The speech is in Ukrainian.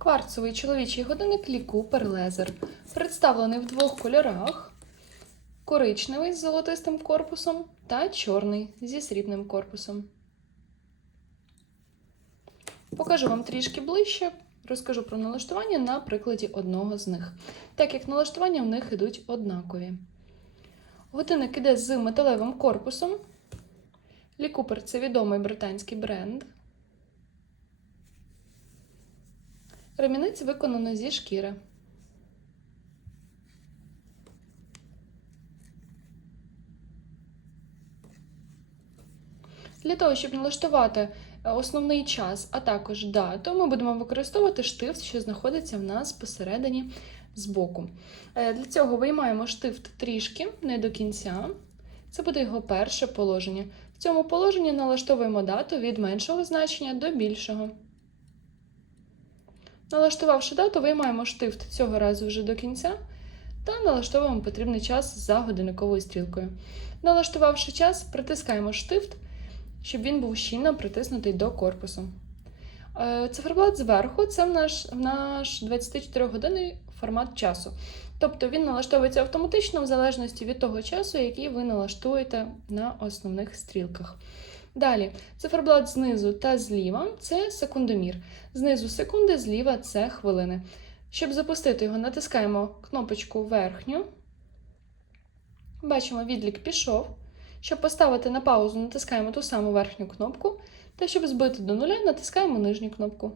Кварцевий чоловічий годинник Лі Купер Лезер представлений в двох кольорах: коричневий з золотистим корпусом та чорний зі срібним корпусом. Покажу вам трішки ближче, розкажу про налаштування на прикладі одного з них, так як налаштування в них ідуть однакові. Годинник іде з металевим корпусом. Лі Купер це відомий британський бренд. Ремінець виконано зі шкіри. Для того, щоб налаштувати е, основний час, а також дату, ми будемо використовувати штифт, що знаходиться в нас посередині збоку. Е, Для цього виймаємо штифт трішки, не до кінця. Це буде його перше положення. В цьому положенні налаштовуємо дату від меншого значення до більшого. Налаштувавши дату, виймаємо штифт цього разу вже до кінця та налаштовуємо потрібний час за годинниковою стрілкою. Налаштувавши час, притискаємо штифт, щоб він був щільно притиснутий до корпусу. Е, Циферблат зверху це в наш, в наш 24-годинний формат часу. Тобто він налаштовується автоматично в залежності від того часу, який ви налаштуєте на основних стрілках. Далі, циферблат знизу та зліва це секундомір. Знизу секунди, зліва це хвилини. Щоб запустити його, натискаємо кнопочку верхню. Бачимо, відлік пішов. Щоб поставити на паузу, натискаємо ту саму верхню кнопку. Та щоб збити до нуля, натискаємо нижню кнопку.